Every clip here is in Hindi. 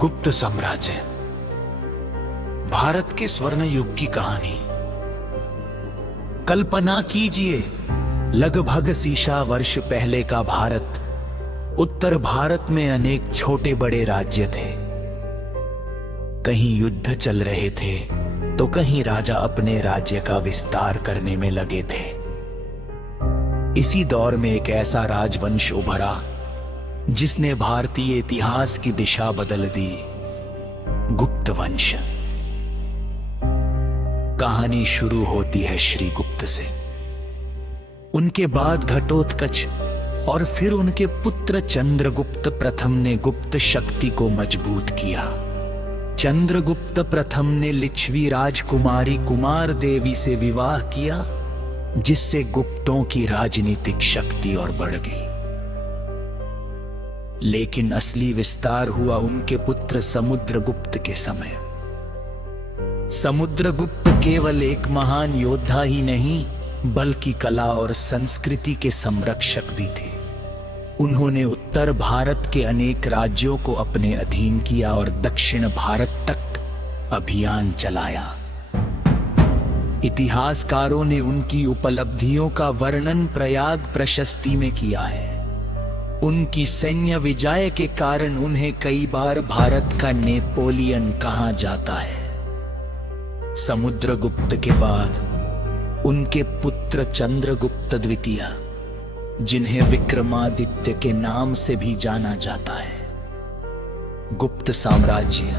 गुप्त साम्राज्य, भारत के स्वर्ण युग की कहानी। कल्पना कीजिए, लगभग सीसा वर्ष पहले का भारत। उत्तर भारत में अनेक छोटे बड़े राज्य थे। कहीं युद्ध चल रहे थे तो कहीं राजा अपने राज्य का विस्तार करने में लगे थे। इसी दौर में एक ऐसा राजवंश उभरा जिसने भारतीय इतिहास की दिशा बदल दी, गुप्त वंश। कहानी शुरू होती है श्रीगुप्त से। उनके बाद घटोत्कच और फिर उनके पुत्र चंद्रगुप्त प्रथम ने गुप्त शक्ति को मजबूत किया। चंद्रगुप्त प्रथम ने लिच्छवी राजकुमारी कुमार देवी से विवाह किया, जिससे गुप्तों की राजनीतिक शक्ति और बढ़ गई। लेकिन असली विस्तार हुआ उनके पुत्र समुद्रगुप्त के समय। समुद्रगुप्त केवल एक महान योद्धा ही नहीं, बल्कि कला और संस्कृति के संरक्षक भी थे। उन्होंने उत्तर भारत के अनेक राज्यों को अपने अधीन किया और दक्षिण भारत तक अभियान चलाया। इतिहासकारों ने उनकी उपलब्धियों का वर्णन प्रयाग प्रशस्ति में किया है। उनकी सैन्य विजय के कारण उन्हें कई बार भारत का नेपोलियन कहा जाता है। समुद्रगुप्त के बाद उनके पुत्र चंद्रगुप्त द्वितीय, जिन्हें विक्रमादित्य के नाम से भी जाना जाता है, गुप्त साम्राज्य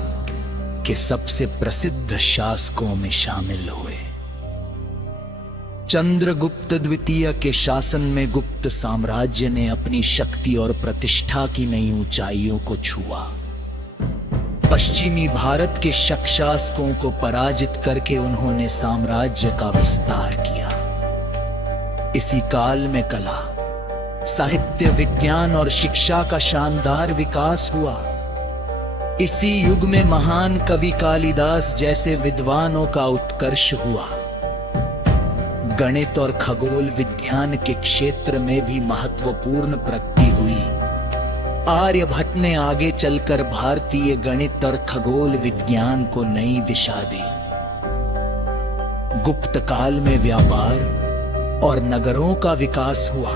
के सबसे प्रसिद्ध शासकों में शामिल हुए। चंद्रगुप्त द्वितीय के शासन में गुप्त साम्राज्य ने अपनी शक्ति और प्रतिष्ठा की नई ऊंचाइयों को छुआ। पश्चिमी भारत के शक शासकों को पराजित करके उन्होंने साम्राज्य का विस्तार किया। इसी काल में कला, साहित्य, विज्ञान और शिक्षा का शानदार विकास हुआ। इसी युग में महान कवि कालिदास जैसे विद्वानों का उत्कर्ष हुआ। गणित और खगोल विज्ञान के क्षेत्र में भी महत्वपूर्ण प्रगति हुई। आर्यभट्ट ने आगे चलकर भारतीय गणित और खगोल विज्ञान को नई दिशा दी। गुप्त काल में व्यापार और नगरों का विकास हुआ।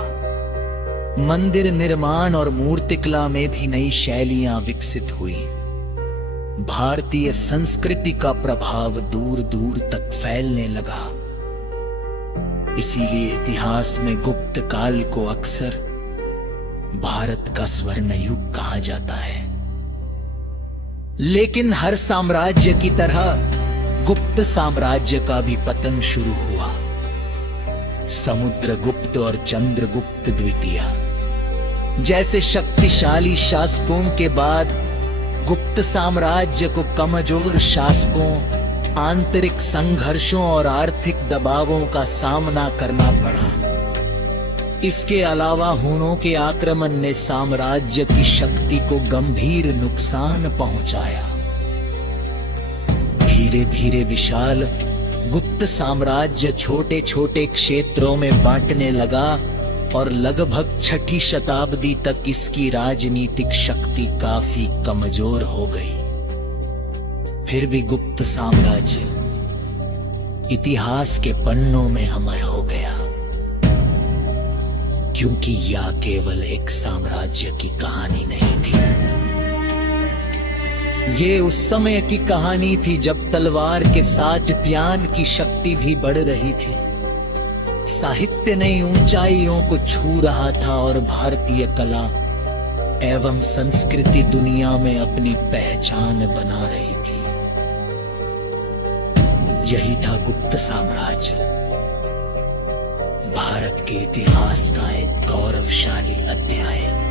मंदिर निर्माण और मूर्तिकला में भी नई शैलियां विकसित हुई। भारतीय संस्कृति का प्रभाव दूर दूर तक फैलने लगा। इसीलिए इतिहास में गुप्त काल को अक्सर भारत का स्वर्ण युग कहा जाता है। लेकिन हर साम्राज्य की तरह गुप्त साम्राज्य का भी पतन शुरू हुआ। समुद्रगुप्त और चंद्रगुप्त द्वितीय जैसे शक्तिशाली शासकों के बाद गुप्त साम्राज्य को कमजोर शासकों, आंतरिक संघर्षों और आर्थिक दबावों का सामना करना पड़ा। इसके अलावा हुनों के आक्रमण ने साम्राज्य की शक्ति को गंभीर नुकसान पहुंचाया। धीरे धीरे विशाल गुप्त साम्राज्य छोटे छोटे क्षेत्रों में बांटने लगा और लगभग 6ठी शताब्दी तक इसकी राजनीतिक शक्ति काफी कमजोर हो गई। फिर भी गुप्त साम्राज्य इतिहास के पन्नों में अमर हो गया, क्योंकि यह केवल एक साम्राज्य की कहानी नहीं थी। ये उस समय की कहानी थी जब तलवार के साथ ज्ञान की शक्ति भी बढ़ रही थी। साहित्य नई ऊंचाइयों को छू रहा था और भारतीय कला एवं संस्कृति दुनिया में अपनी पहचान बना रही थी। यही था गुप्त साम्राज्य, भारत के इतिहास का एक गौरवशाली अध्याय।